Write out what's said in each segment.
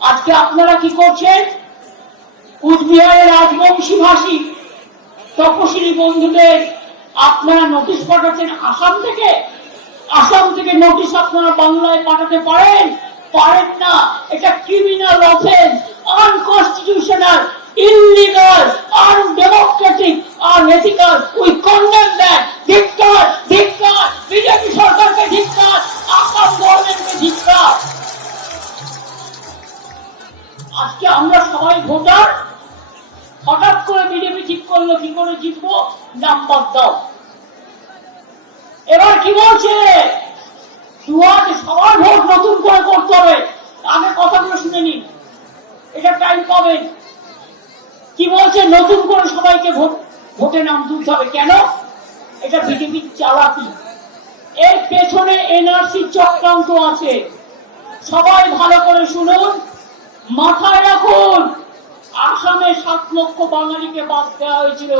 আজকে আপনারা কি করছেন? কুচবিহারের রাজবংশী ভাষী তপশিলি বন্ধুদের আপনারা নোটিশ পাঠাচ্ছেন আসাম থেকে? আসাম থেকে নোটিশ আপনারা বাংলায় পাঠাতে পারেন? পারেন না। এটা criminal offence unconstitutional illegal undemocratic unethical we condemn that ধিক্কার ধিক্কার, বিজেপি সরকারকে ধিক্কার। সবাই ভোটার? হঠাৎ করে বিজেপি ঠিক করল, কি করে জিতবো? নাম্বার দাও। এবার কি বলছে? দুয়ার সবার ভোট নতুন করে করতে হবে। আগে কথাগুলো শুনে নিন। এটা টাইম পাবেন। কি বলছে? নতুন করে সবাইকে ভোট, ভোটে নাম তুলতে হবে। কেন? এটা বিজেপির চালাকি। এর পেছনে এনআরসি চক্রান্ত আছে। সবাই ভালো করে শুনুন। মাথায় রাখুন, আসামে সাত লক্ষ বাঙালিকে বাদ দেওয়া হয়েছিল,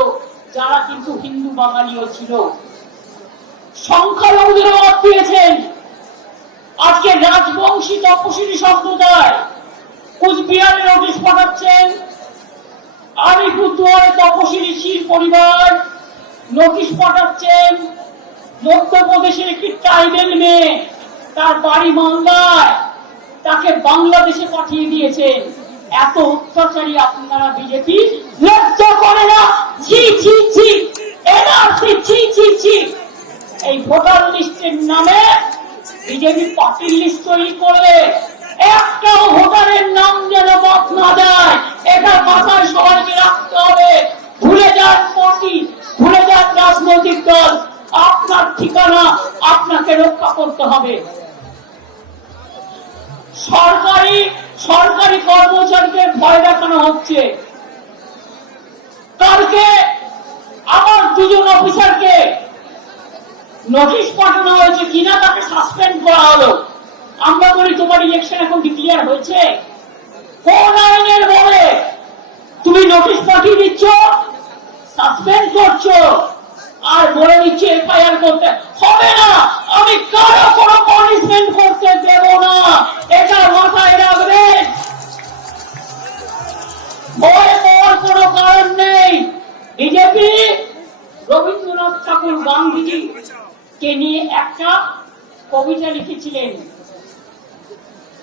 যারা কিন্তু হিন্দু বাঙালিও ছিল। সংখ্যালঘুদের বাদ দিয়েছেন। আজকে রাজবংশী তপশিলি সম্প্রদায় কুচবিহারে নোটিশ পাঠাচ্ছেন, আলিপুরদুয়ারে তপশিলি শির পরিবার নোটিশ পাঠাচ্ছেন, মধ্যপ্রদেশের একটি ট্রাইবেল মেয়ে তার বাড়ি মালদায়। তাকে বাংলাদেশে পাঠিয়ে দিয়েছেন এত অত্যাচারী আপনারা বিজেপি লজ্জা করে না? ছি ছি ছি এনআরসি ছি ছি ছি এই ভোটার লিস্টের নামে বিজেপি পার্টির লিস্ট তৈরি করে একটাও ভোটারের নাম যেন বাদ না যায়। এটা মাথায় সবাইকে রাখতে হবে। ভুলে যান পার্টি, ভুলে যান রাজনৈতিক দল। আপনার ঠিকানা আপনাকে রক্ষা করতে হবে। সরকারি সরকারি কর্মচারীকে ভয় দেখানো হচ্ছে। কালকে আমার দুজন অফিসারকে নোটিশ পাঠানো হয়েছে, কিনা তাকে সাসপেন্ড করা হলো। আমরা বলি তোমার ইলেকশন এখন ডিক্লিয়ার হয়েছে। কোন আইনের বলে তুমি নোটিশ পাঠিয়ে দিচ্ছ সাসপেন্ড করছ, আর বলে দিচ্ছ, এফআইআর করতে হবে না। আমি গান্ধীজি কে নিয়ে একটা কবিতা লিখেছিলেন।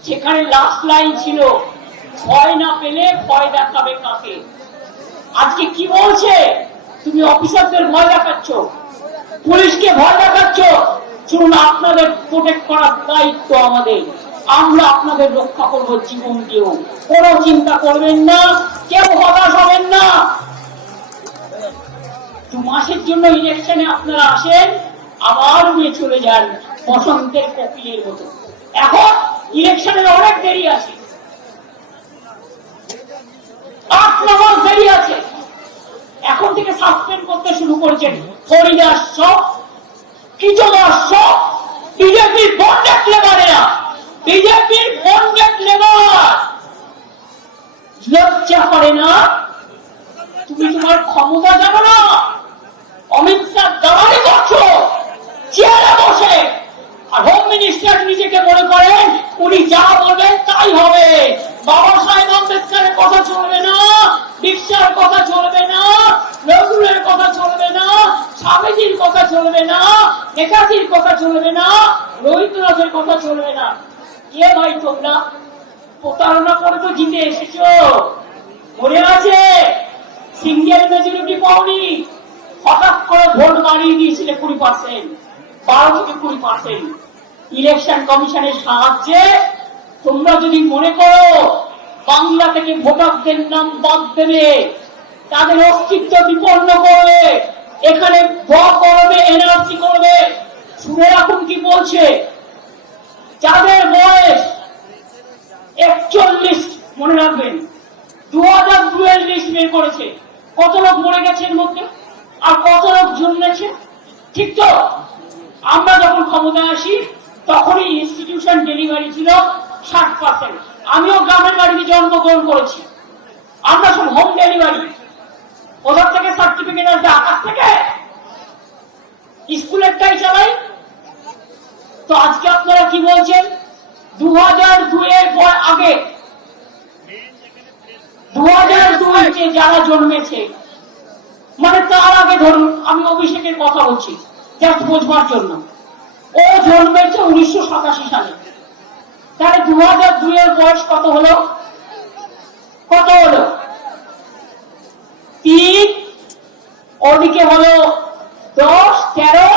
সেখানে লাস্ট লাইন ছিল, ভয় না পেলে ভয় দেখাবে কাকে? আজকে কি বলছে? তুমি অফিসারদের ভয় দেখাচ্ছ, পুলিশকে ভয় দেখাচ্ছ। শুনুন আপনাদের প্রোটেক্ট করার দায়িত্ব আমাদের। আমরা আপনাদের রক্ষা করব জীবন দিয়েও। কোনো চিন্তা করবেন না, কেউ হতাশ হবেন না। মাসের জন্য ইলেকশনে আপনারা আসেন, আবার উড়ে চলে যান বসন্তের কপিলের মতো। এখন ইলেকশনের অনেক দেরি আছে। আছে। এখন থেকে সাসপেন্ড করতে শুরু করেছেন হরিদাস সব কিচদাস সব বিজেপির বন্ডেট লেবারেরা বিজেপির বন্ডেট লেবার লজ্জা করে না? তুমি তোমার ক্ষমতা জানো না? অমিত শাহ দাঁড়ানি করছ চেয়ারে বসে। আর হোম মিনিস্টার নিজেকে মনে করেন উনি যা বলবেন তাই হবে। বাবা সাহেব আম্বেদকরের কথা চলবে না রিক্সার কথা চলবে না, নজরুলের কথা চলবে না, স্বামীজির কথা চলবে না, নেতাজির কথা চলবে না, রবীন্দ্রনাথের কথা চলবে না। কে ভাই তোমরা, প্রতারণা করে তো জিতে এসেছ। মনে আছে? সিঙ্গেল মেজরিটি পাওনি। হঠাৎ করে ভোট বাড়িয়ে দিয়েছিলে কুড়ি পার্সেন্ট বারো থেকে কুড়ি পার্সেন্ট ইলেকশন কমিশনের সাহায্যে তোমরা যদি মনে করো বাংলা থেকে ভোটারদের নাম বাদ দেবে, তাদের অস্তিত্ব বিপন্ন করবে, এখানে ব করবে এনআরসি করবে, শুনে রাখুন কি বলছে। যাদের বয়স একচল্লিশ, মনে রাখবেন দু হাজার দুয়ের লিস্ট বের করেছে। কত লোক মরে গেছে এর মধ্যে? আর কত লোক জন্মেছে? ঠিক তো? আমরা যখন ক্ষমতায় আসি, তখনই ইনস্টিটিউশন ডেলিভারি ছিল ষাট পার্সেন্ট আমিও গ্রামের বাড়িতে জন্মগ্রহণ করেছি। আমরা সব হোম ডেলিভারি কোথার থেকে সার্টিফিকেট আসবে আকাশ থেকে? স্কুলেরটাই চালাই। তো আজকে আপনারা কি বলছেন? দু হাজার দুয়ের পর আগে। দু হাজার দুইতে যারা জন্মেছে মানে তার আগে ধরুন, আমি অভিষেকের কথা বলছি জাস্ট বোঝবার জন্য। ও জন্মেছে উনিশশো সাতাশি সালে। তাহলে দু হাজার দুইয়ের বয়স কত হলো? কত হলো? তিন। ওদিকে হলো দশ, তেরো।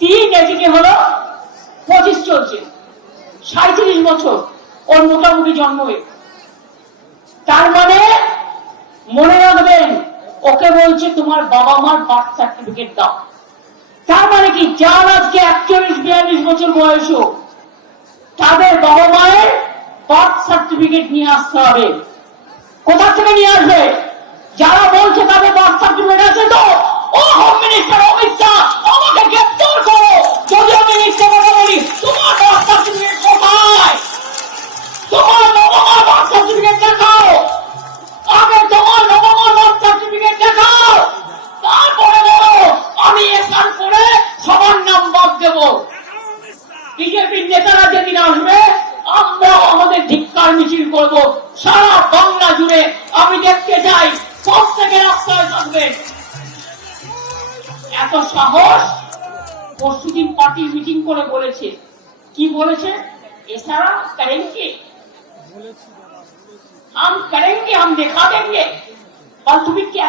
তিন এদিকে হলো পঁচিশ চলছে। সাঁত্রিশ বছর ওর মোটামুটি জন্ম হয়ে তার মানে মনে রাখবেন ওকে বলছে তোমার বাবা মার বার্থ সার্টিফিকেট দাও। তার মানে কি? যার আজকে একচল্লিশ, বিয়াল্লিশ বছর বয়স তাদের বাবা মায়ের বার্থ সার্টিফিকেট নিয়ে আসতে হবে। কোথা থেকে নিয়ে আসবে? যারা বলছে তাদের বার্থ সার্টিফিকেট আছে তো, ও হোম মিনিস্টার অমিত শাহ, আমাকে গ্রেপ্তার করো। যদি আমি করব। সারা বাংলা জুড়ে আমি দেখতে চাই প্রত্যেকে রাস্তায় থাকবে। এত সাহস? পরশুদিন পার্টির মিটিং করে বলেছে। কি বলেছে? এছাড়া করেনকে हम करेंगे हम दिखा देंगे पर तुम्हें क्या